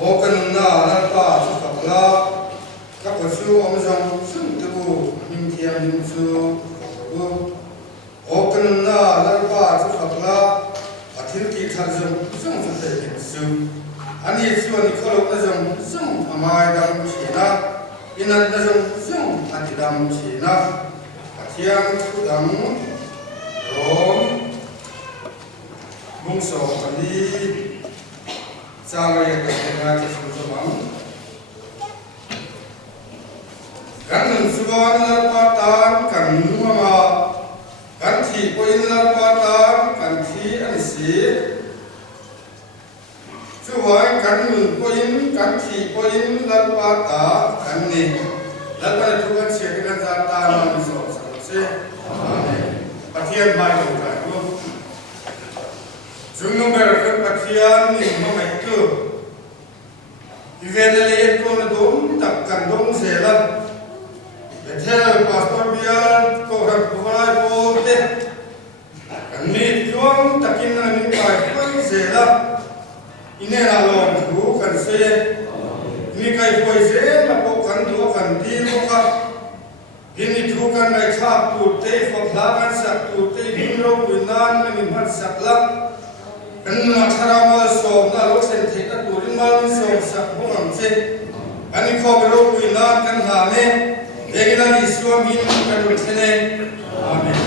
o kan na na pa chu fakla ka ko chu om jong sum tu nim thiam nim chu o kan na na pa chu fakla athil ki thar jong sum chu te nim chu ani chu ani kholo na jong sum amai dam china inan na jong sum ati dam china athiang chu dam rom mung so ani Sangre que tenga que sumar. Kan suban larpatan kan mama kan thi poin larpatan kan thi ansi. Suban kan poin kan thi poin larpata kan ni. Larpata tu kan siapa kan zata nama so se. Amen. Patian mai ko. Jumno berkat patian ni mamai tu. Ivedali ko na dom takkan dom sela. Betel pastor biar ko rak bukai pote. Kami tuang takin na ni kai koi sela. Ine alom tu kan se. Ni kai koi se na ko kan tu kan di ko ka. Ini tu kan nai chap tu te fakhlakan sak tu te himro kuinan ni mat sakla. Kan akhara so na lo sen the ta turin mal so sak bongam che ani ko bro kuina kan ha ne egina ni so min kan thene amen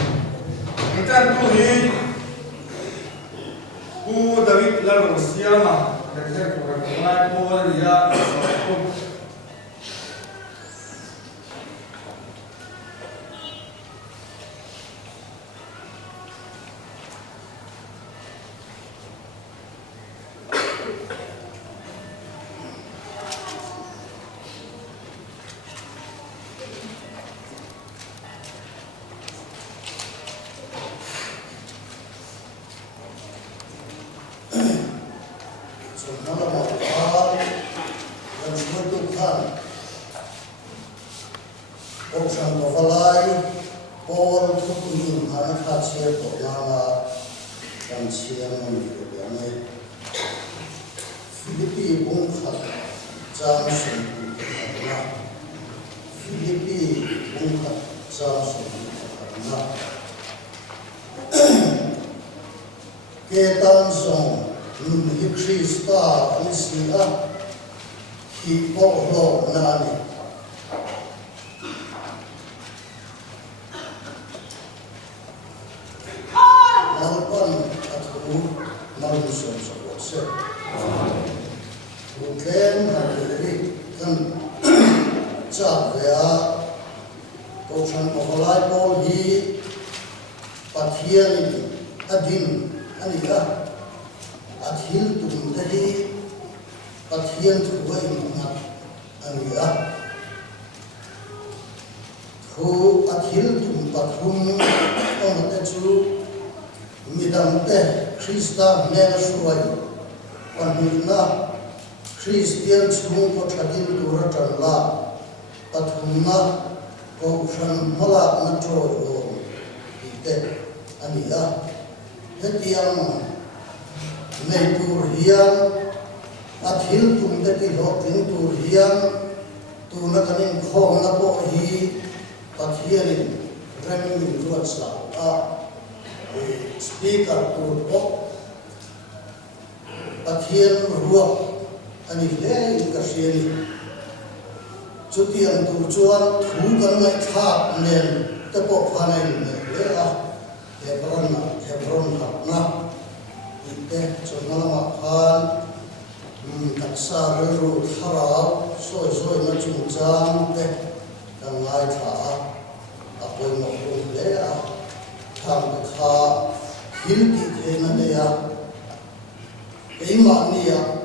kan tu hi u david la rosiama ka the ko ka mai ko ya so Christian semua terjadi turut terla, patungna kau usan malah metro itu, aniya, hetiang meturhian, athil tum teti lo pinturhian, tu nak kanin kau nak bohi, pathianin remin luat sah, speaker tu pok, pathian ruak. Ani le kasih cuti yang tujuan bukan mereka nen tepuk panen mereka Hebron karena itu cuma makan taksa leru harap soy macam jam teh dan lain hal apa yang mahu le tham kha hilti kena dia iman dia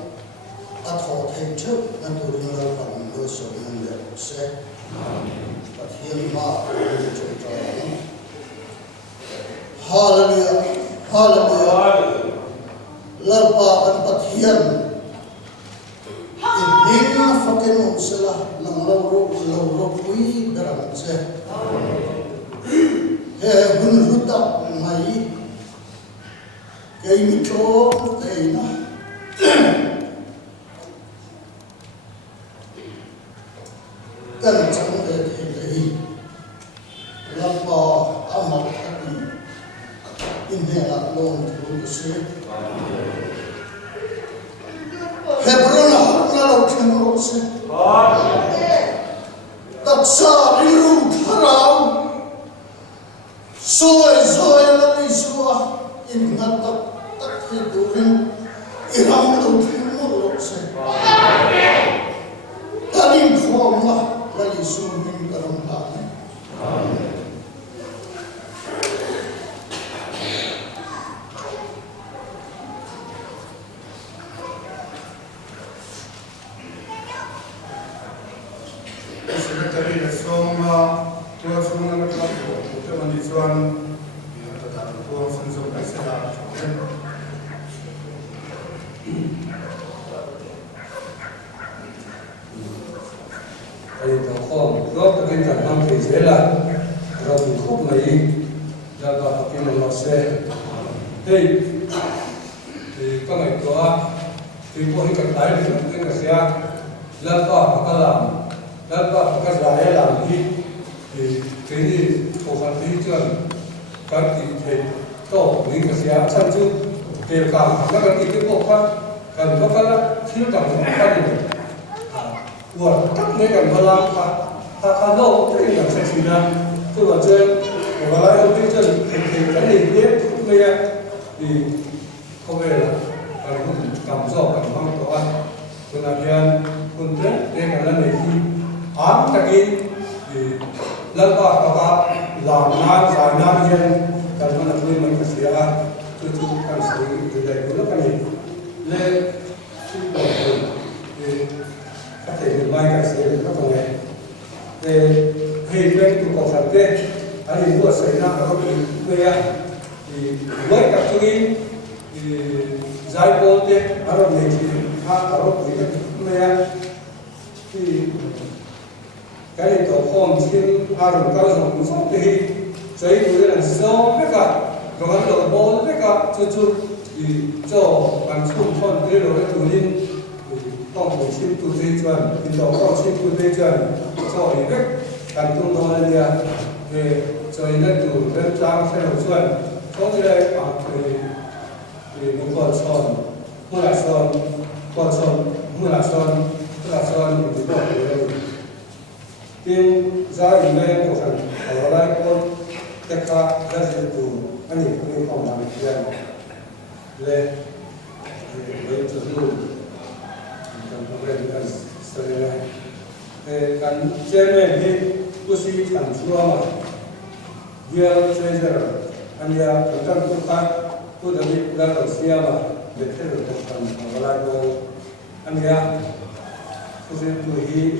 atau tentu nanti orang akan bersoal dengan saya. Patian mak bercerita. Haleluya, haleluya. Lalpa patian. Ini fakir musalah lalu kui dalam saya. Hunhutak mai. Kau mikro kau cần chẳng để thể lấy làm bò áo mặc thắt đi in hệ lạc lôn thủ sĩ Hebron là lâu thiên lộ sĩ tất xa đi rung thảo soi soi là đi xua in ngắt tất tất khi đủ hình iram lâu thiên lộ sĩ ta đi phong là Giêsu mình karam lại Secretary of Soma, Tua Suma Club, Utamanizuan, Tua Sanzo Pesera, Đây là kho góp cái cảnh năm thì dễ là rồi mình khúc này là vào cái mình lọt xe đây thì có ngày đó thì có cái cảnh tái thì cái cái xe lần vào các giải làm thì cái gì của phần thi trường các thì tổ những cái xe chân chứ kể cả các cái bộ khác cần có các thiếu đẳng các gì của các mấy cảnh vào làm ta đâu cái cảnh sẽ chỉ là tôi bảo chơi và lại ông đi chơi thì cái gì biết bây giờ thì không hề là cảm giác cảm mong của anh tôi làm việc quân thế đây là lần này thì án cái thì lần đó các làm nan giải nan hiện cần phải là mình phải sửa tôi cần sửa từ đây cũng cái gì lên thì các thầy người mai cái sửa các thằng này thì hình bên của cộng sản thế anh ấy vừa xảy ra ở cái bây thì với các cái thì giải phẫu thế ở đây thì ở cái bây thì cái này tổ form trên đồng cao rộng rất thì giấy của là sâu tất cả rồi hắn đầu bố tất cả chút thì cho bằng chung phân thế rồi tụi linh phong của xin tụi dây chuẩn thì tổ phong xin tụi dây chuẩn cho ý cách cần tung đó là về cho ý cách tụi đơn trang sẽ đầu chuẩn có cái đây bằng thì một con son mua là son con son mua là son tức là son thì bỏ ở đây tin ra email của thằng ở đây con tất cả các dịch vụ anh ấy cũng không làm việc lên với chủ lưu cần có về cần xử lý này cần trên mình thì tôi xin thằng chúa mà giờ chơi giờ anh em chúng ta cũng khác tôi đã biết ra đầu xe mà để thay đổi một phần ở lại cô anh em tôi xin tôi hi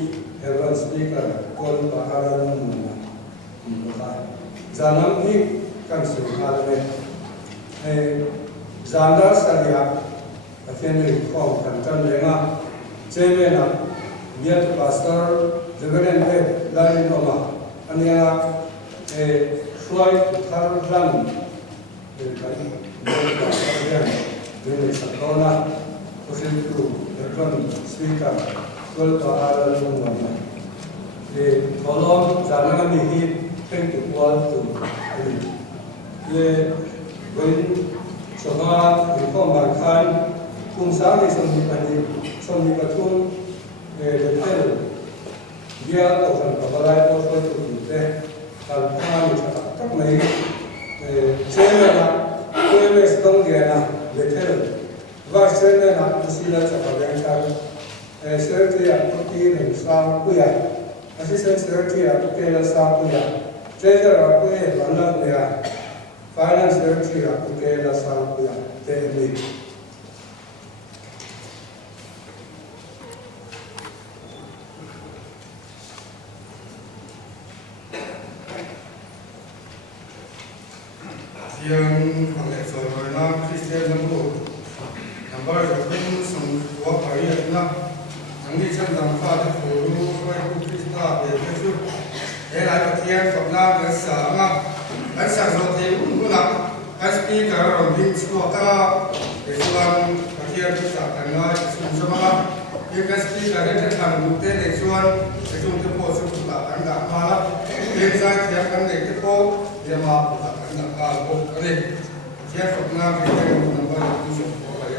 Heaven speaker call baharan mula janam hi kan suhal me janda saria atheni khom kan kan lenga chemena biat pastor reverend he dalin oma ania suai tharlan de sakona kusitu Heaven speaker call baharan mula le tholom jananga mi hi pen tu wal tu le when soha ni khom ban khan kum sa ni som ni pathum le tel dia to san pabalai to so tu te kal khan ni tak mai chena na koe stong dia na le tel va chena na sila cha paben kal secretary of Putin Islam Kuya, Assistant Secretary of Putin Islam Kuya, Treasurer of Putin London Kuya, Finance Secretary of Putin Islam Kuya, TMB. Yang oleh seorang Kristian Lembu, nampak jawapan semua hari ini. Những cái chân đồng pha được phổ lưu với khu Krista về cái chút để lại một thiên cộng nam cái sở mà cái sở rồi thì cũng là cái speaker rồi mình xua ta để xua cái thiên cái sở thành nói xua cho mà cái speaker cái thằng thằng tên để xuân để dùng cái bộ sự là anh đã mà hiện在thì anh để cái bộ để mà anh đã cả bộ cái này thì Phật nam thì cái một năm bao nhiêu dùng bộ cái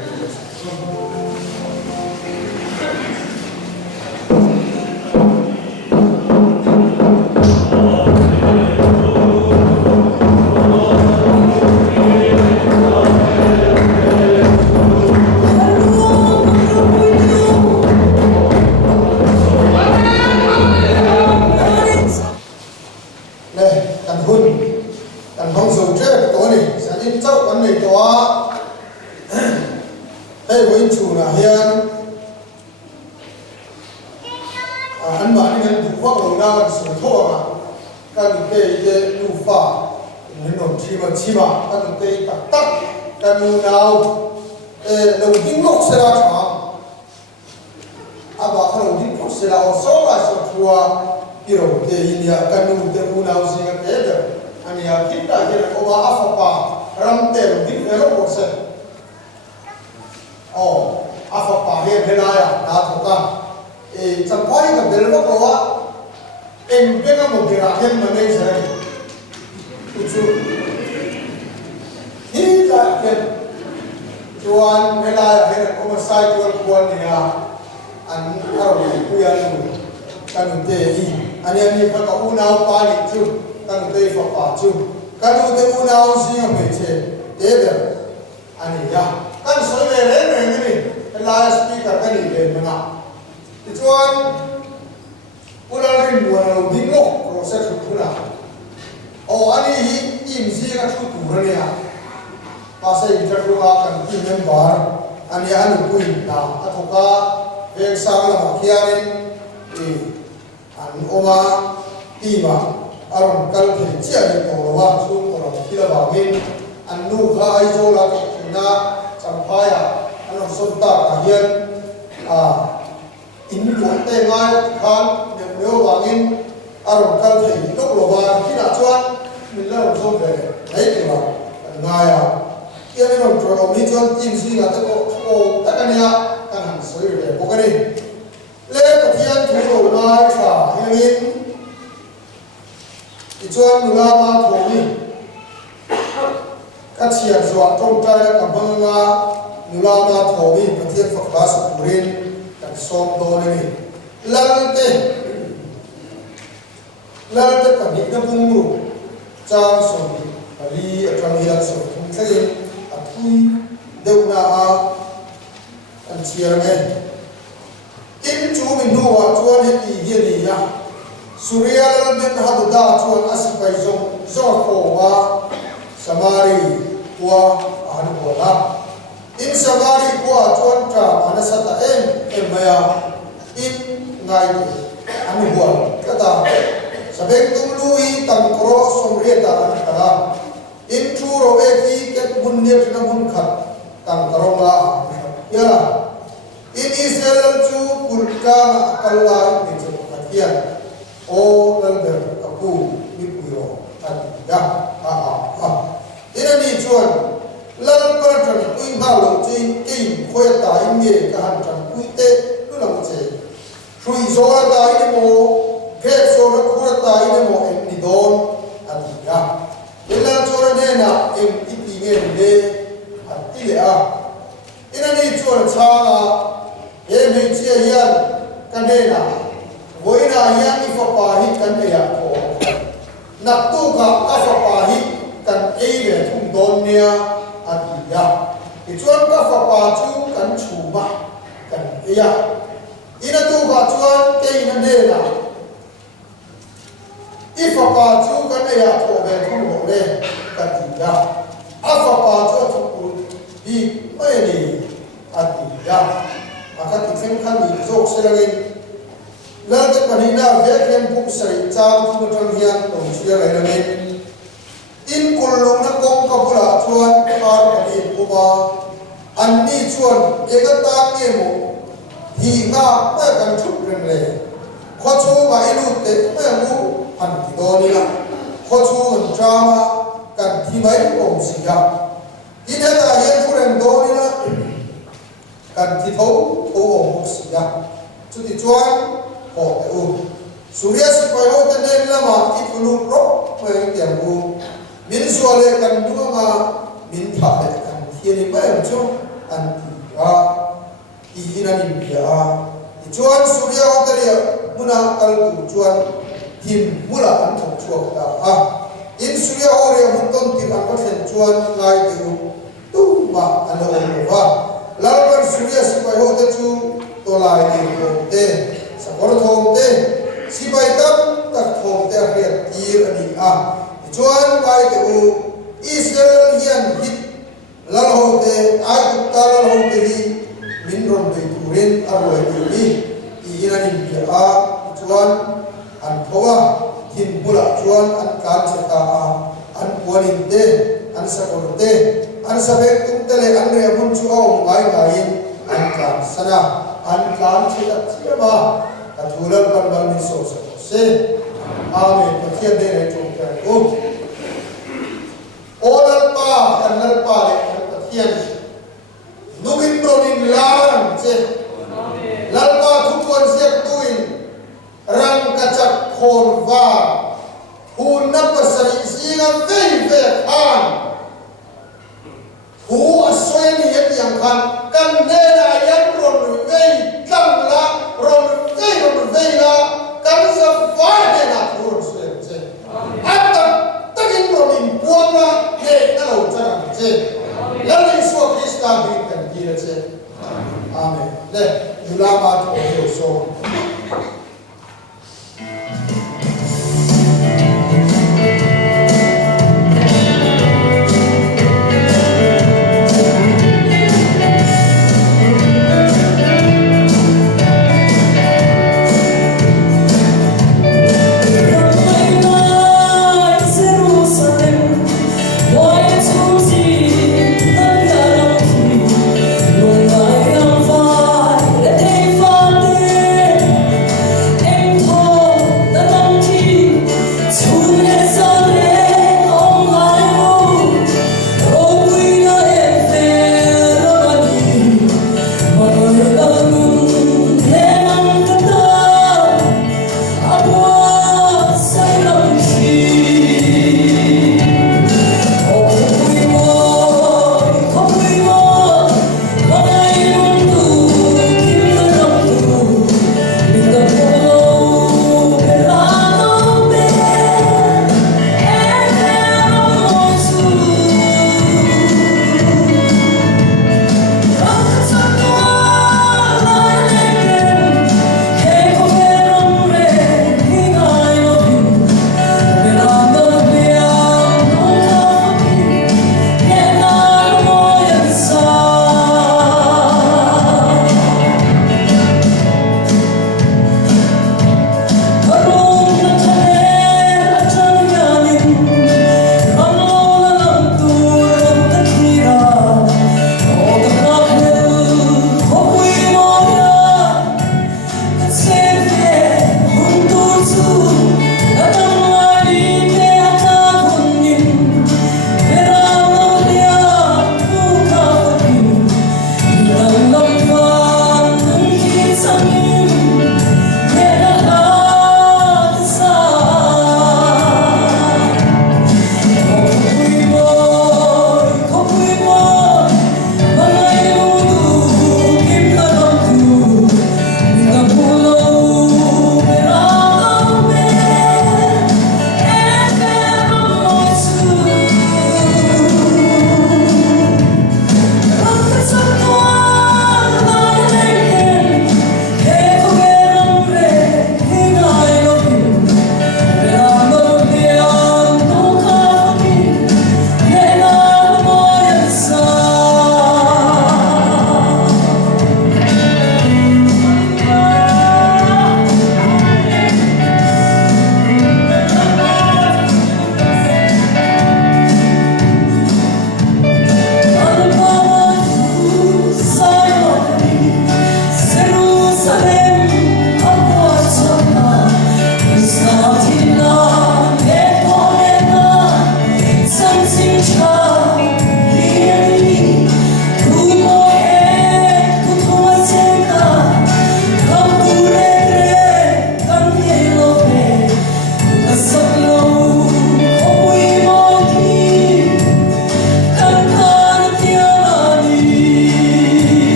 anh bạn nên đủ phát lộ ra sự thua mà các cái đủ pha nên nó chỉ mà các cái tắc tắc các nào đầu tiên lúc sẽ ra chọn à bà cái đầu tiên lúc sẽ ra ở sau là sẽ thua cái đầu tiên India các nụ tên nào gì cái đấy anh ya kita cái là ông áp phá ram tên đầu tiên cái lúc sẽ áp phá hiện thế này đã thuộc cả chẳng phải cái bel bóc rồi em biết cái một cái là thêm mà nên sẽ chút thì là cái chuan thế là cái ông sai chuan này anh ở đây anh cái tê anh em phải có unao pa này chứ cái tê phải pa chứ cái tê unao gì mà mình chơi thế đấy anh ya cái số về đấy này cái là speaker cái này về mà chuan ula rin buồn đầu tiếng lộc rồi sẽ chụp cái nào anh ấy im gì cái chụp tủ rồi nè ta sẽ interview cần team member anh ấy ăn được quyền nào à thuộc cả về sang là một kia nên anh oma team aron kal thì chia đi tổ là xuống tổ là khi là bảo bên anh nu khá ai cho là cái na chẳng phải anh làm sốt ta cả hiền in luận tê ngay khan nếu bằng in aron kal thì lúc lộ vào khi đã chuan mình làm sốt về đấy thì mà ngay kia mình làm cho mình chuan team gì là tất cả nhà các hàng sới về bộ cái này lê cái thiên thủ đồ ngay cả hiền chuan nula ma thomi ka chian zuan tong tai ka banga nula ma thomi pathian fakha surin kan som do ni lalte ka ni na bungru chang som ali atang hiat so thum thai athui deuna a an chiar ngai in chu min nuwa chuan hi hi ni ya Surya ben hadda chuan asipai zong zorko wa samari wa anbola in samari wa chuan tra anasata maya in ngai anbol kata sabek tumlui tangkro somrieta ankala in churo eki ket bunniat na bunkhat tangkaronga yala in israel chu kulka kalla ni chu katian o lalber aku ipuyo anda ina ni chuan lal paratran kuin ha lo chi kim khoya ta inge ka han tran kuite lu lam che hrui zo ta ini mo ke so na khura ta ini mo en ni don anda ila chora ne na em ipi nge le ati le ina ni chuan cha e me chi hian ka ne na voi na hian i fa pa hi kan e ya ko nak tu ka ka fa pa hi kan e le thum don nia ati ya i chuan ka fa pa chu kan chu ma kan e ya ina tu ka chuan ke ina ne na i fa pa chu kan e ya ko be thum lo le kan ti ya a fa pa chu thu ku bi mai ni ati ya aka ti sen khan ni jok se la lal te panina vekhen puk sai chang thu thang hian tong chia lai lamin in kullung na kong kapula chuan par pani kuma anni chuan ega ta nge mo hi nga ma kan thuk ren le kho chu ma ilu te ma mu an ti do ni la kho chu an drama kan thi mai ong si ya in ta hian thu ren do ni la kan thi thau ong xia chu ti chuan ho te u surya si pai ho te nen lama ti pulu ro mai tiang u min suale kan du ma min tha le kan hiani mai chu an ti a ti ina ni bia ti chuan surya ho te ria muna kal tu chuan him mula an thong chuak ta a in surya ho ria mun ton ti an ko thlen chuan ngai ti u tu ma an lo wa lalban surya si pai ho te chu to lai ni ko te sa kor thong te si pai tam tak thong te ria tir ani a chuan bai te u Israel hian hit lal ho te ai ku ta lal ho te hi min ron be turin aroi ti ni i ina ni bia a chuan an thowa hin bula chuan an kan chata a an puanin te an sakor te an sabek tum tele an re mun chu au ngai ngai an kan sana an kan chita chiama ka thulal ban ban ni so se amen pathian de re chung ka o olal pa kanal pa le pathian nugin pronin lam che lal pa thupon siak tuin rang kachak khon va hun na pasari singa vei ve khan hu asoy ni het yang khan kan ne na yan ron vei tang la ron vei la kan sa va ne na ron se che atam takin pronin puan la ne na lo chang che la ni so krista bi kan di che amen le yulama to so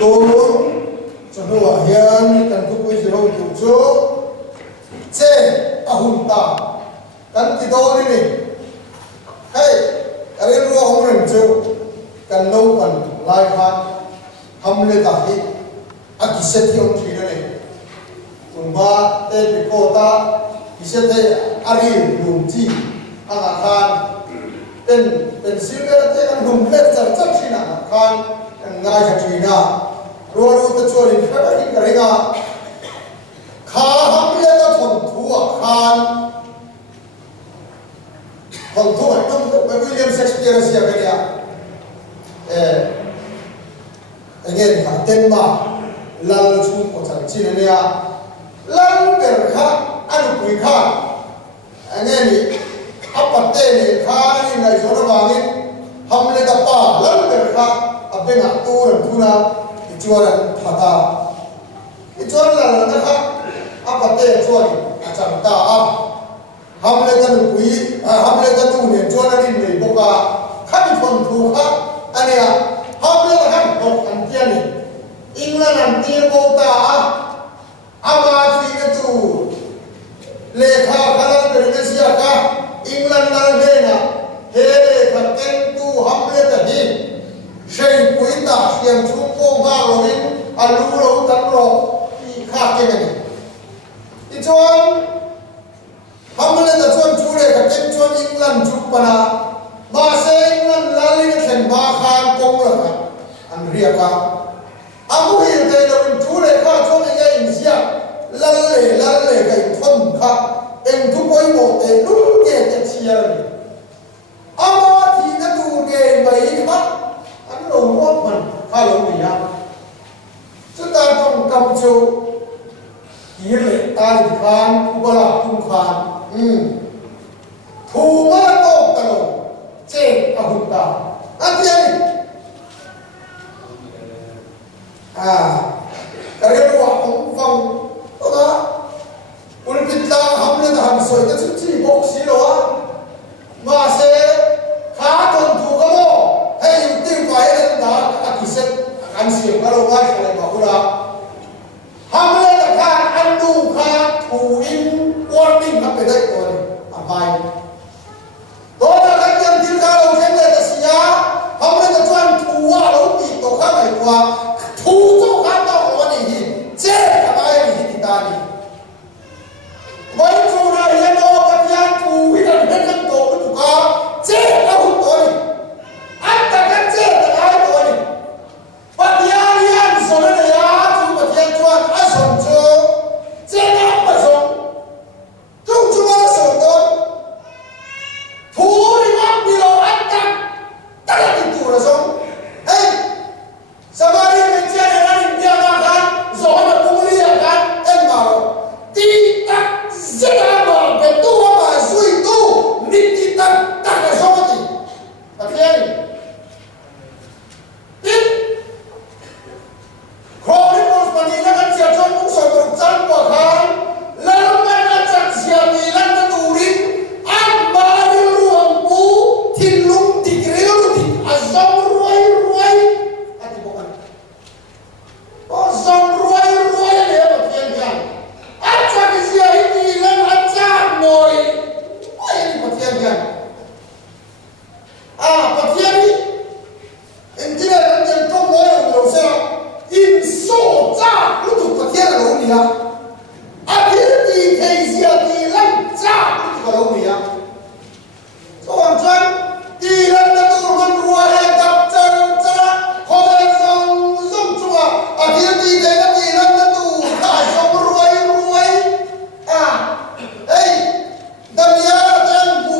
tôi cho nó hiền cần tu quý rồi tu chú chế ahun ta cần ti đôi đi hey cái ruộng ông rừng chú cần nấu cần lai phan hâm lên ta hi aki sẽ thi ông thủy này cùng ba tê bị cô ta ki sẽ thấy ari lùm chi ang khanเป็นสิ่งที่เราหนุ่มเล็กจัดจัดที่นั่นกันง่ายจัดที่นั่นรัวๆตัวช่วยนี่แค่ไม่กี่กระดิ่งข้าทำเรื่องก็ทนทั่วกันทนทั่วต้องไปวิลเลียมเชคสเปียร์เสียกันเนี่ยอย่างเงี้ยค่ะเต็มมาลัลชูก็จัดที่นั่นเนี่ยลัลเบอร์ค่ะอันกุยค่ะอย่างเงี้ยนี่apa tene khani ngai zona bangin hamle da pa lan ber kha abenga tur thuna ichuaran phata ichuaran la na kha apa te chuari acham ta a hamle da pui hamle da tu ne chuaran ni nei boka khani thon thu kha ania hamle da han bok an tiani inglan an tir bo ta a ama chi na tu lekha khalan ber ne sia ka England nal hena hele thaken tu hamle ta hi shei puita siam chu ko ga roin alu ro tan ro i kha ke ne i chon hamle ta chon chu le ka ken chon England chu pana ma se England lalin thlen ma khan kong la ka an ria ka amu hi te lo chu le kha chon ye in sia lalle ka thon kha em thu bôi một để đúng nghề để chia rồi, ama thì nó tu nghề mấy khác, anh lồng góp mình, hai lồng gì à? Chúng ta trong cầm châu, kia lệ ta thì khan, thu ba là tung khan, thu ba tô ta lồng, chế ta hụt ta, anh thấy cái này là ông phong, đó. Ulpit lang hamle na hamsoy na chuchi boxi lo ma se kha ton tu ka mo hey ti pai na da akiset kan siam ka lo wa khale ma ula hamle na kha andu kha thu in warning na pe dai ko ni abai to na kan yan til ka lo chen le ta sia hamle na chuan thu wa lo ti to kha mai kwa thu to kha to ko ni hi che ka bai ni ti ta ni Why do I hear no but yan to hit and hit and go to car? Say out on it. And the can say that I on it. But yan so many yards to but yan to an asson to say out my song. Don't you want so good? Pouring up below and that into the song. Hey, somebody can tell you running down that hand, so on a bully and Maro. Zedama betua ma zui tu niti tak tak somati. Tapi It Kori pos manila kan siya chon kung sa beruksan pakan lalu kan cat siya bilang keturin ang maril ruang pu tinlung tigril di azam ruai ati bukan azam ruai ya bagian yang acha siya hindi lang acha moy ay bagian yang bagian ni hindi na nandiyan tong moy ang siya inso cha lutu bagian ang niya at hindi kay siya di lang cha lutu ka lang niya so ang chan di lang naturungan ruwaya kapchan cha kodan sang chunga at hindi kay na di lang naturungan sang ruway hey damya tan bu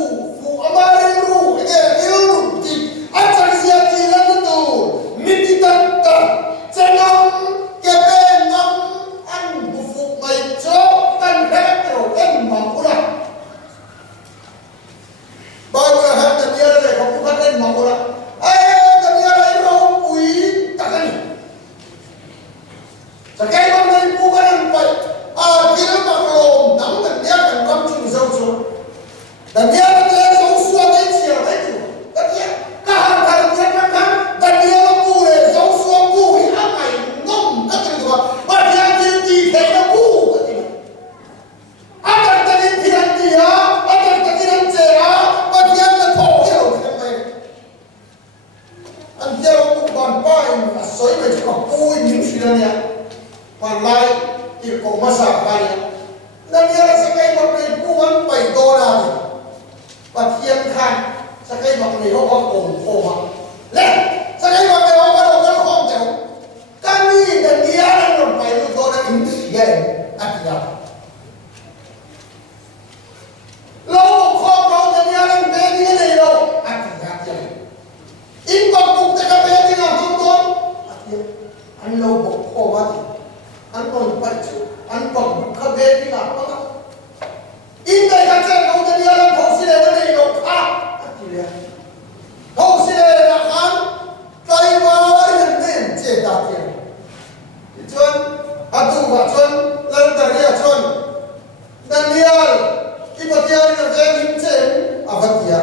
amare ru ege ilu ti acha siya di lang naturungan miti tanta Jangan kebenam an bufuk mai cho tan petro en makura. Baru han dan dia le ko bukan en makura. Dan dia le ro pui takani. Sakai bang dari bukan pai. Kira maklum nang dan dia kan kam chu so. Dan dia le so suat ai sia ai tu. Dan dia kahar kahar dia kan dan dia pure so suat pui amai tirania malai il ko masa kaya nania sakai bakri puan pai dora pathian khan sakai bakri ho ko ko ma le sakai bakri ho ko ko ko kami dan dia orang pai dora ini ya atia lo ko ko dan dia orang be ni ne lo atia in ko ku ta ka be ni ha ko atia an lo ko ma an non pachu an ko ka be ni ha ko in dai ka cha ko dan dia orang ko si le ne lo ka atia ko si le na kan kai wa ne ne che ta tia chuan atu wa chuan lan ta ria chuan Daniel ibatia ni ve nim chen avatia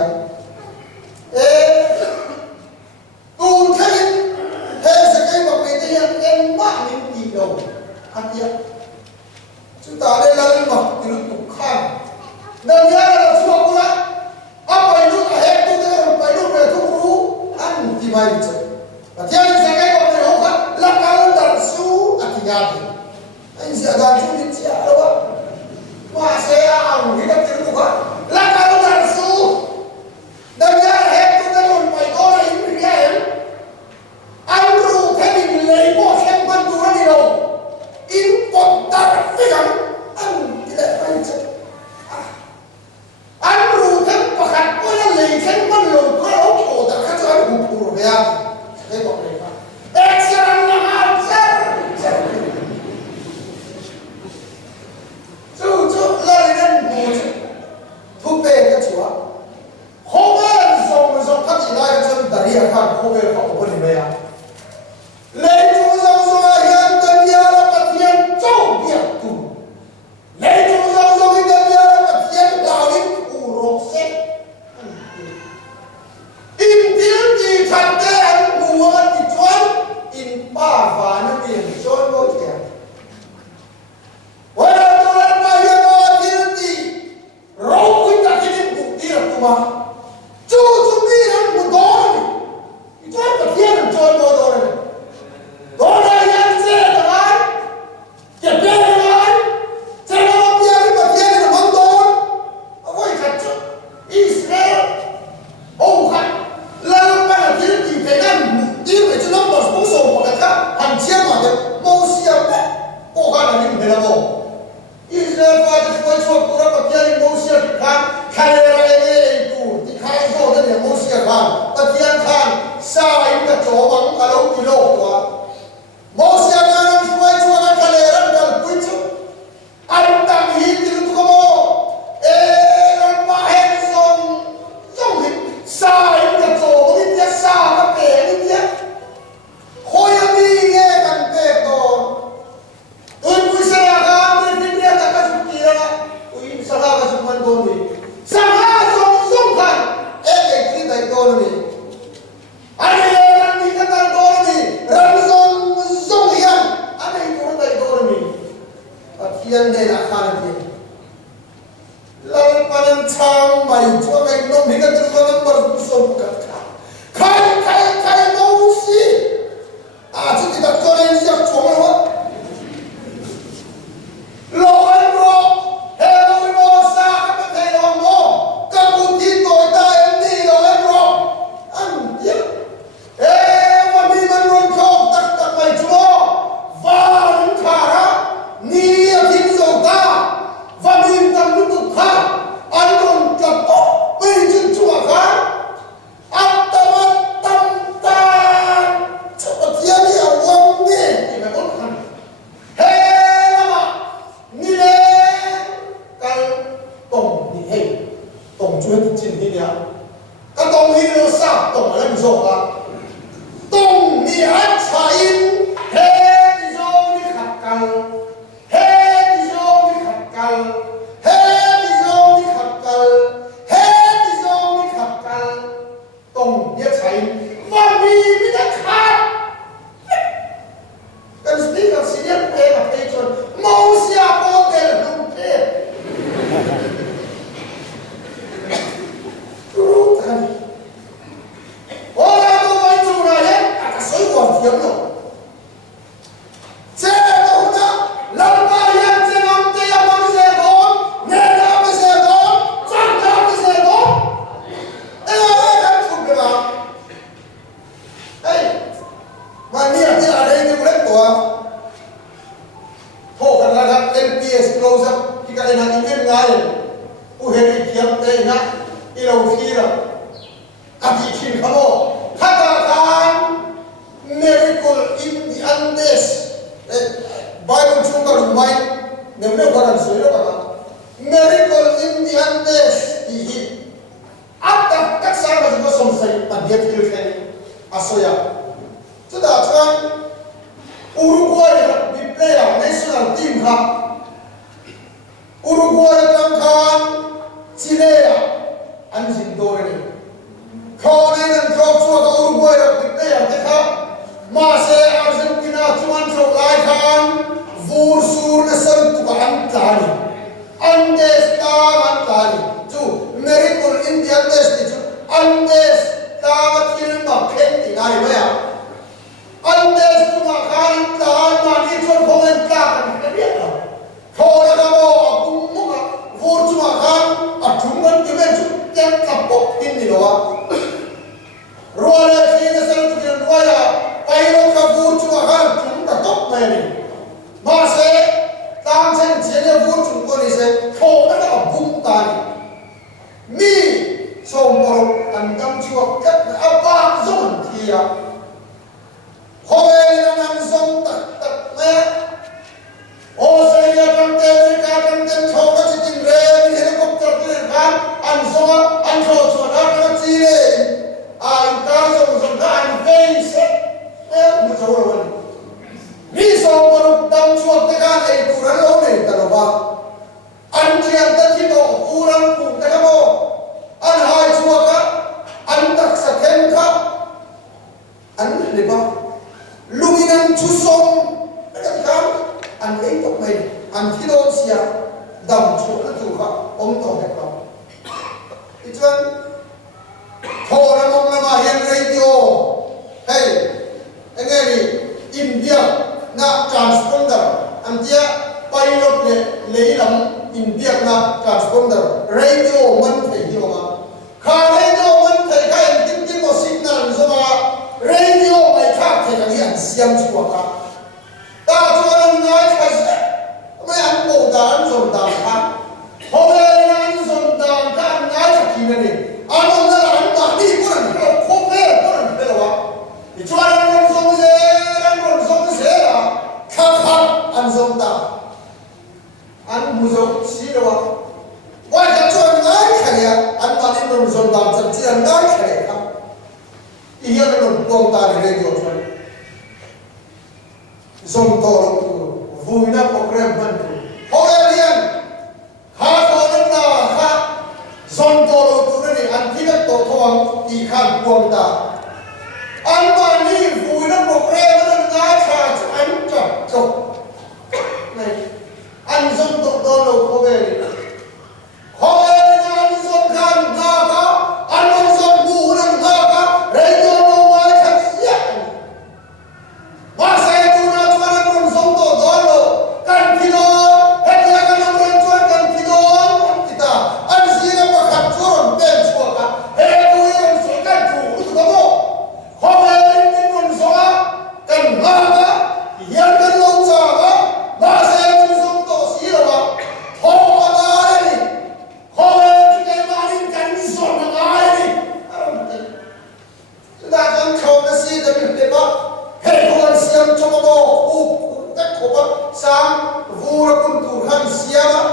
tu thain he sa kai ba pe te en ma nim ti lo atia chu ta le lan ma ti lu tu khan Daniel la chu ko la apa lu a he tu te pa lu pe tu ru an ti mai che atia ni sa kai ba pe ho ka la ka dar su atia ai sa da chu ni chia lo wa se a ang ni ka ti lu ka la ka dar su Daniel he tu te lu pa do la in ri em an ru the ni le bo khem ban tu ni lo in po ta fi gam an ti le ai che an ru the pa khat ko la le khem ban lo ko lo ko ta ka cha ru pu ro ya he bo le ka excellent na ha chu la le den mo thu pe ka chua ho ba so ka chi la ka chen da ri ka ho be ka ko ni me ya le chu so yan ta ya la pa tian chou bia tu le chu so ki ta ya la pa tian da ri ku ro se in til ti chan te an ku wa ti chuan in pa fa na ti chon lo tia wa la to la pa ya ma til ti ro ku ta ki ni ku ti ra tu ma chu mi ran ku do ni chuan pa tian chon lo do ni do na yan se da ai ke pe na ai se na ma pia ni pa tian ni ma do a voi ka chu Israel oh ka la pa na til ti pe nan ti pe chu no mo so mo ka an chia ma de mo wa ho kan la LPS close up ki ka na event ngai u he kiam te na ilo fira ati thin khamo thata kan miracle in the Andes Bible chunga rumai nemne koran soiro ka miracle in the Andes hi Atak tak sama juga somsai tabiat kilfen asoya. Sudah kan Uruguay di player national team kan Uruguay kan Chile anjing dore. Kau dengan kau cuma ke Uruguay di player teka masih Argentina cuma terlalu kan vursur nesel tukaran tani Andes tangan tani. Miracle in the Andes itu Andes tamat filma kenti nari maya Andes cuma kan tahan itu komentar kan dia lah kalau kamu aku muka for cuma kan atungan kemen yang kapok ini loh ruara ini selalu kita ruara ayo kabur cuma kan cuma top mana masih tahan sendiri for cuma ni se kalau ada bung tani mi sombor andam chuak kat apa zon thia hobe nan zon tak tak me Australia kan America kan thoga chitin re helicopter te kan an zonga an tho chona kan chile a intar zon kan face mu zawar mi sombor dam chuak te kan ei turan lo nei taloba an chiang ta chi to urang pu ta ka mo an hai chua ka an tak sa them ka an le ba luminan chu som ka ka an ei to mai an thi lo sia dam chu ka tu ka om to he ka ichuan thora mong na ma hian radio hey engeri India na transponder an tia pilot le leilam India na transponder radio man thei hi ma kha radio man thei ka tin tin mo signal zo ma radio mai kha thei ka hi an siam chu ka ta chuan ngai ka se mai an mo dan zo dan kha ho le nan zo dan ka ngai ka ki ne an na an ma ni ko ran ko pe wa ni chuan an zo se la kha an zo ta an muzo sirawa wa ka chuan ngai khaya an ma ni ron zon dam chan chi an ngai khaya ka iya ron tong ta ni radio chuan zon to vuina program man ho alian ha ko na ha zon to tu ni an ti na to thawang ti khan puang ta an ma ni vuina program na ngai kha an chap chok nei an zon to do lo ko ve ho na an zon kan na ka an zon bu na na ka radio no mai kha sia ma sai tu na chuan an zon to do lo kan ti do he ya kan an ron chuan kan ti do kita an si na pa khat chuan ben chua ka he tu yan so kan tu tu ko mo ho ni ron so kan na ka yan kan lo cha ka ma sai tu zon to si lo ba ho na ni ho ti ke ma ni kan so na ni da kan khau na si da bi te ba he ko an siam cho mo u ta ko ba sam vu ra kun tu han siam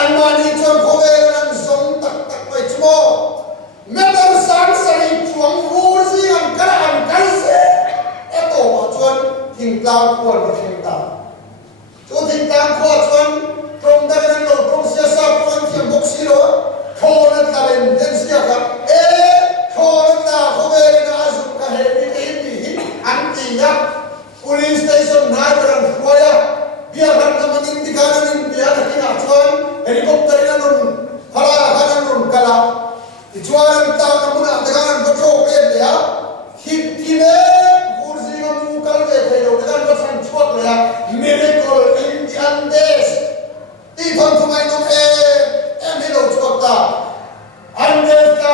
an ma ni chon ko ve nan som tak tak mai chmo me dar sang sai chuang vu si an kar an kai se e to ma chon thing tang ko ma thing tang cho thing tang ko chon trong da nan lo trong sia sa chon thiam bok si lo ko na ta len den sia ka e ko na ko ve na asu ka he ni an ti ya police station na ran khoya biar han ta manin dikanan biar kina chuan helicopter na nun hala hanan nun kala chuan ta kamuna dikanan ko tho pe ya hit kine kursi na mu kal ve the lo dikanan ko san chuak ya miracle in the Andes ti thon thumai no e em hello chuak ta Andes ka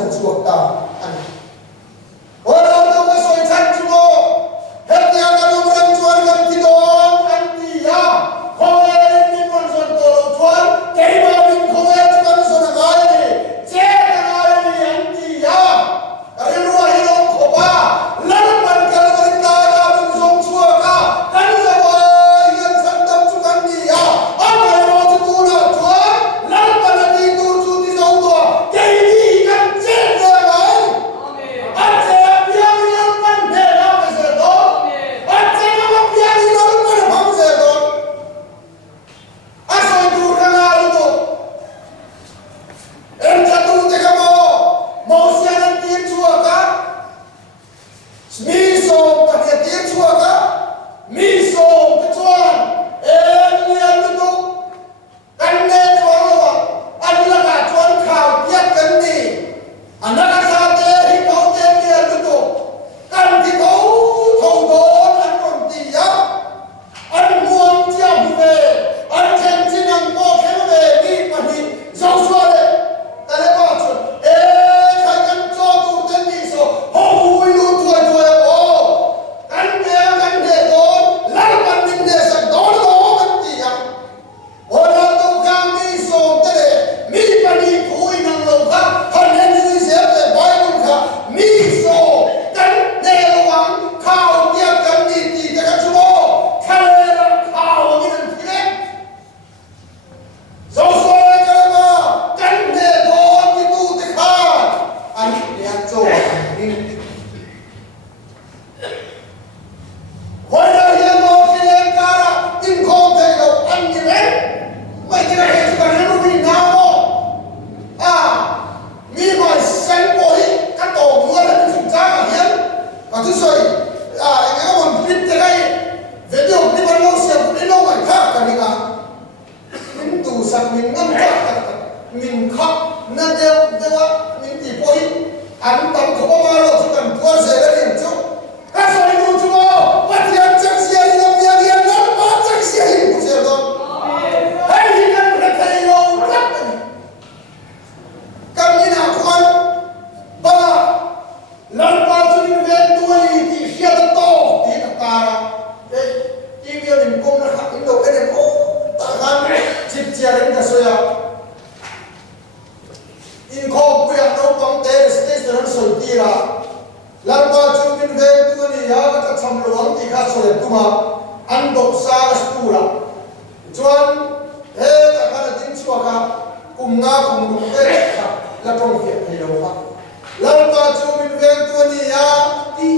san chuak ta an ora to ka soi chan chuo hetia ka dum ram chuan kam ti don an ti ya khoe ni mon son to lo chuan kei ma bin khoe chuan son na ai che na ai ni an ti ya ari ruwa hi lo kho ba lan pan ka lo ta ga bin song chua ka kan la wa yan san dam chu kan ni ya an ma ro tu na chuan lan pan ni tu chu ti zo to kei ni kan che na ai an che piang ni pan de na ka se do an che ma piang ni lo pan phang se do a soi tu ka na lo to em cha tu te ka mo sia nan ti chua ka mi so pa ti ti chua ka mi so te chuan em lian lu tu kan ne chuan lo an la ka chuan khao tiat kan ni an la ka sa te hi ko te lian lu tu kan ti ko thâu do an kon ti ya an muang chia hu ve an chen chin ang po khe ve ni pa ni zo so le ta le ba chu e khai kan cho tu ten ni so ho hui lu thua thua o kan de don lan pan min de sa don lo kan ti ya ora to ka mi so te le mi pa ni khui nang lo ka han nen ni se te bible ka mi so kan de lo wang khao tia kan ni ti te ka chu o khale ra khao mi nan ti le zo so le ka ma kan de don ti tu te kha an ya cho ni Hoy na hian mo khen kara in khom thei lo an ni le mai ti he chu kan lu ni na mo a mi mai sen po hi ka to mua la ni cha ka hian ka tu soi a nga mon clip te kai video clip an lo se ni lo mai tha ka ni ka min tu sak min ngam ka min khak na de wa min ti po hi an tam ko ma lo chu kan tua se la ni chu ka soi tu chu mo wa ti an chang sia ni na pia ni an lo ma chang sia ni ku se do hai ni kan ka thai lo kat kan ni na khuan ba lan pa chu ni ven tu ni ti sia da to ti ta ta e ti vi ni kom na kha in do ke ne ko ta kan chip chia ren ka so ya in kho pu ya no pang te stage ran so ti ra lan pa chu min ven tu ni ya ka cham lo ang ti kha so le tu ma an dok sa stu ra chuan he ta ka na tin chua ka kum nga kum kum te ka la tong fi thei lo ka lan pa chu min ven tu ni ya ti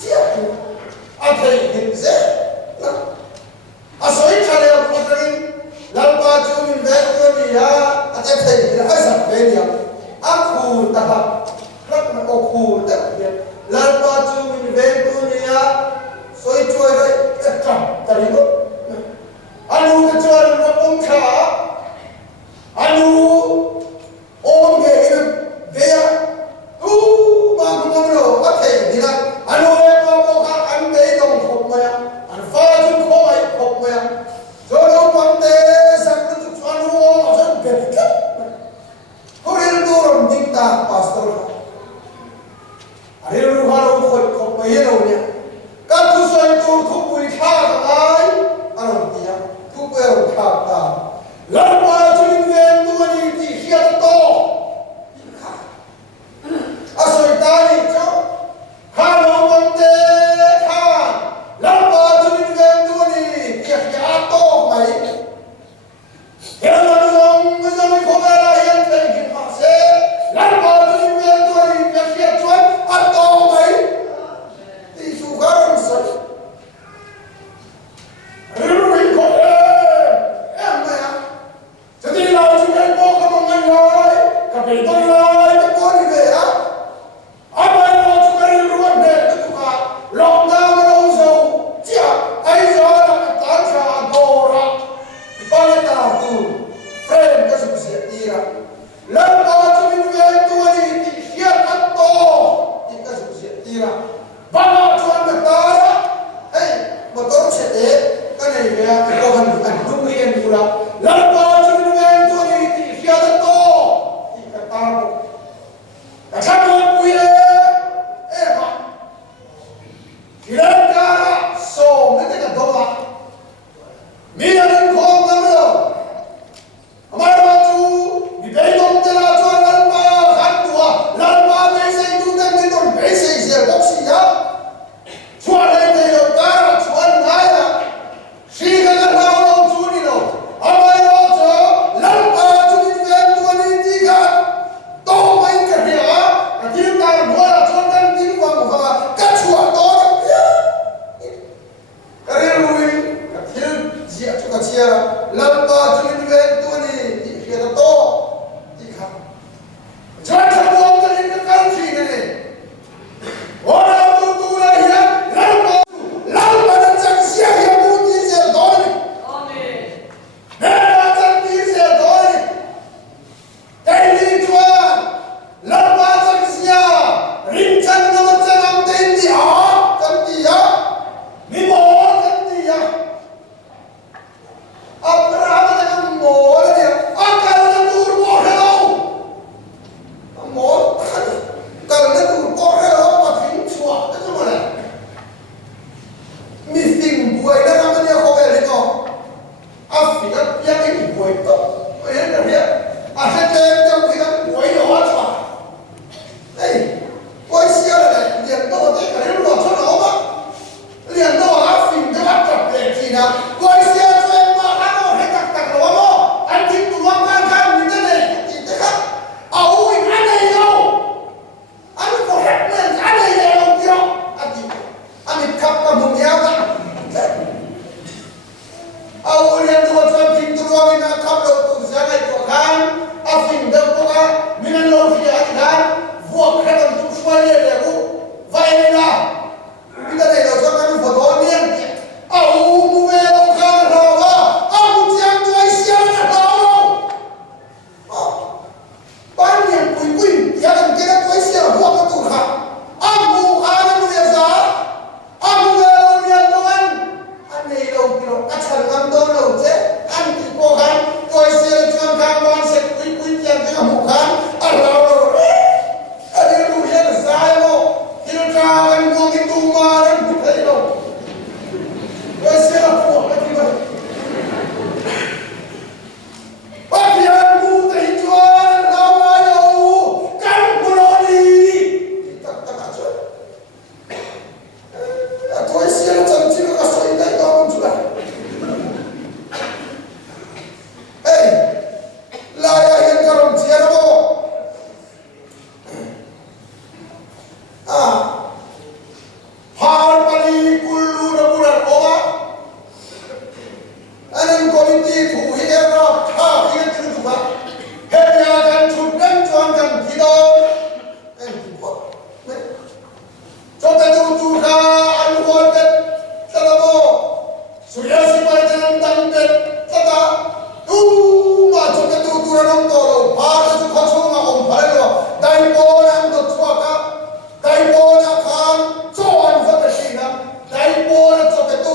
chia tu a thei hin se la a soi kha le ko trin lan pa chu min ven tu ni ya a te thei la a sa ve ya a khu ta ba rak na o khu ta ya lan pa chu min ven tu ni ya soi choi rai e kam ta ri ko anu ka chuan ro pong kha anu om ge ina ve ya tu ma ku ma ro a thei ni na anu e ko ka an be dong khop ma ya an fa chu kho ai khop ma ya cho lo pang te sak tu chuan ro a san be ka ko ri ro rom ding ta pastor ari ro ha ro khoi khop ma ye ro nya ka tu soi tu khu pui kha ka ai an ti ya khu pe ro kha ta lan pa chu ni ven tu ni liền đâu thế cái nó cho nó mà liền đâu á phim cái bắt tập để thì nào quay xe cho em mà ăn rồi hay tặc tặc nó mà anh thích tụi nó ăn cam như thế này thì thế khác ôi anh này đâu anh có hết lên anh này đâu kìa anh đi khắp cả vùng nhau đó ôi liền đâu cho phim tụi nó mình khắp đâu tụi sẽ này của khang phim đâu có mình ăn lâu thì anh khang vua khang làm tụi xoay lên để u vậy nào bây giờ này là cho các phật đó niên mua về đâu khang nào á mua chiang cho anh xem là đâu ban niên quỳ quỳ gia đình kia đã quấy xe là vua các tụi khác mua khang nó nuôi giá mua về đâu niên đâu anh này đâu kìa các thằng ăn đâu chứ anh thì cố gắng quay xe cho anh khang ban sẽ quỳ quỳ chiang cái mua khang ăn đâu anh đi nuôi là sai không thì nó ra anh mua cái tu ma anh không thấy đâu quay xe là phù hợp cái gì bác thì anh mua thì cho anh đâu ai đâu cắn của nó đi tất cả chuyện quay xe là chẳng chỉ có xoay tay đó không chú này ê lại hiện cả đồng chia đâu Harmoni kullu na bulan oba. Anan komiti thu hi era ha hi tin tu ba. He ya kan chuddan chuan kan thidon. En tu ba. Cho ta tu ka an won te salamo. Surya si pai tan tan te tada. Tu ma cho ta tu ra nom to lo. Pa tu kha chu ma om phale lo. Dai po nam do chua ka. Dai po na khan cho an fa ka shi na. Dai po na cho ta tu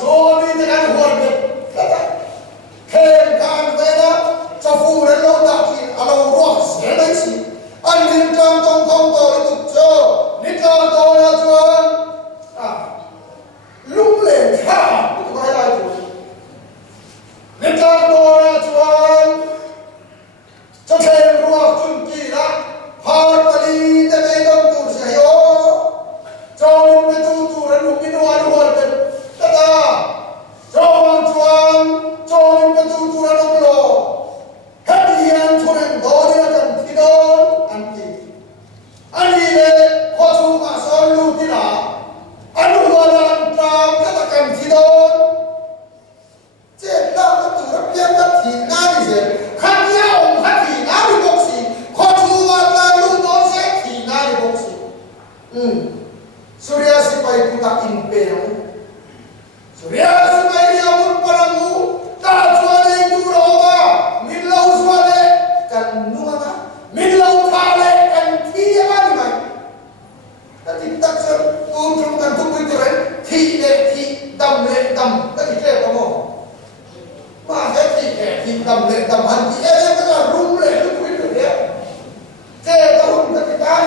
cho ni te kan hor te tada. Khen kan ve na cho phu na lo da ki alo ro se dai si. An nin tam tong tong to ri tu cho. Ni ka to na chuan. Lung lên kha tu ka lai tu. Ni ka to na chuan. Cho khen ruột chung kỳ đó hard bali te be dom tu se yo cho min be tu ran lu min wa lu wa te ta cho man chuan cho min be tu ran lu lo happy an thuren do ni kan thi don an ti ani le ho chu ma so lu ti la anu wa ran tam ta kan thi don chết đâu nó tụi nó biết nó thì ngay thì gì khác nhau khác thì ngay thì bốc xì khó chua là luôn đó sẽ thì ngay thì bốc xì Surya si pai puta impero Surya si pai dia mun parangu ta chua le tu roba min lau chua le kan nuana min lau tha le kan thi ani mai ta tin tak sa tu trung kan tu pi tu ren thi le thi dam ta thi le ko mo mà cái gì kẻ thì tầm lệ tầm hành thì em cái là rung lệ lúc quý được đấy kẻ ta hôn ta cái cái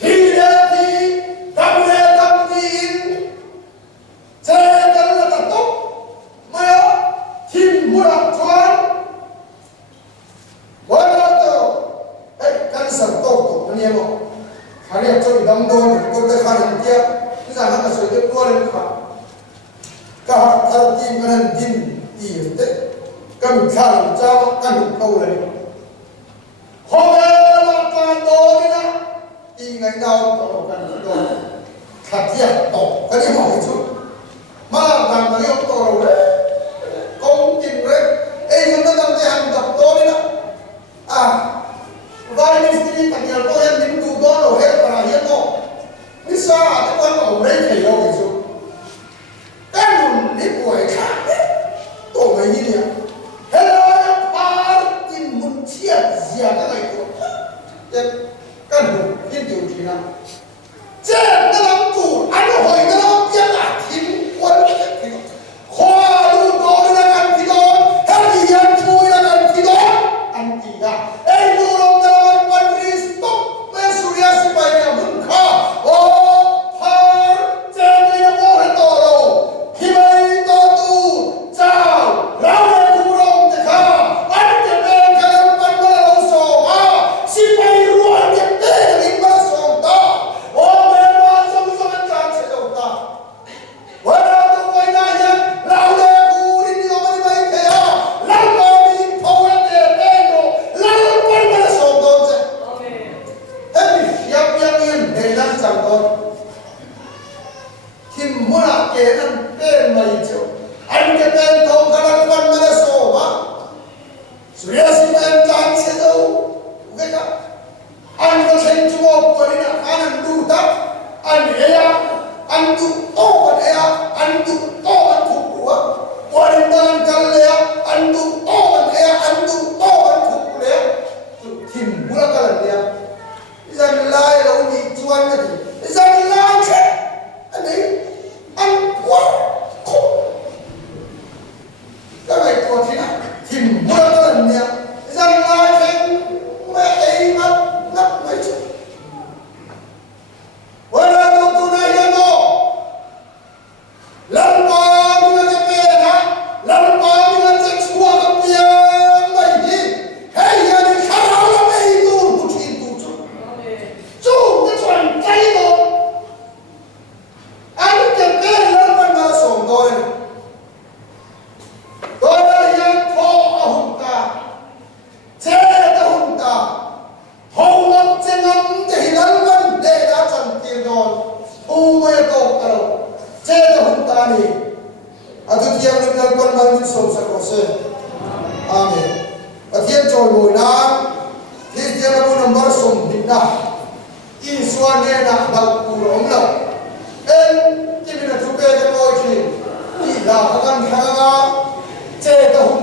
thì lệ thì tầm lệ tầm tin kẻ ta là ta tốt mà thêm mua làm choán quá đó đâu ấy căn sản tốt anh em không khá đẹp cho mình đâm đôi con tay khăn hình kia cái rằng nó là sự tiếp đua lên khoảng cả thân tim cái thân tim tiền đấy cầm khăn cho ăn câu này hôm nay là toàn đồ đi đó đi ngày nào có cần đồ thật thiệt tổ cái gì hỏi chút mà làm cái ông tổ đấy công trình đấy ấy chúng ta làm cái hàng tập đồ đi đó vài miếng tặng nhà tôi em những đồ đó đồ hết và hiện đồ biết sao cái con ổng đấy phải đâu thì chút cái luôn đi quậy khác đấy tổ mấy như thế hello par tin muốn chia gì cái này của cái luôn thiên tiểu gì nào chết nó làm chủ anh hỏi nó biết là thiên quân thì khoa luôn đó là ăn thì đó hết thì ăn chui là ăn thì đó ăn thì đã em luôn làm cho quân đi stop về Surya si pai nhà muốn kha par chết đi nó có hết tổ đâu khi mấy to tu chào lão này cũng rong thì kha anh thì bên cái anh bắt đầu sổ si pai ruột thì tên là mình bắt sổ ta thầy năng chẳng còn thì muốn là kể năng tên mà ý chịu anh cái tên thông khả năng quan mà nó sổ mà rồi là xin em chẳng sẽ đâu cái cả anh có thấy chú ông của đi là khả năng đủ tắc anh ấy anh đủ to còn ấy anh đủ to còn thuộc của anh đang cần lẽ anh đủ to còn ấy anh đủ to còn thuộc của lẽ thì muốn là cái lần lẽ dân lai đâu nhị chuan cái gì dân lai chết anh ấy ăn quá khổ cái này có thế nào thì muốn là cái lần lẽ dân lai chết mẹ ấy ngất mấy chút vậy là tôi này hiện đó lần qua mình là cái bè hả lần qua mình là cái chua cái bè này đi hay là đi khá là mấy tu tu chỉ tu chú cái chuyện cháy đó anh cái bè lần qua mà sống tôi là hiện thọ hùng ta chế ta hùng ta hồng ngọc trên ngọc thì lần lần để đã chẳng tiền rồi thu mới tốt đâu chế ta hùng ta này tôi thiêng được lần quân mang những sống sạch của xe amen và thiên trồi ngồi nang thì thiên là một number sống định na in xoan nghe na đọc cụ rỗng lộc em chỉ mình là thu bê cho tôi thì là các anh khá chế ta hùng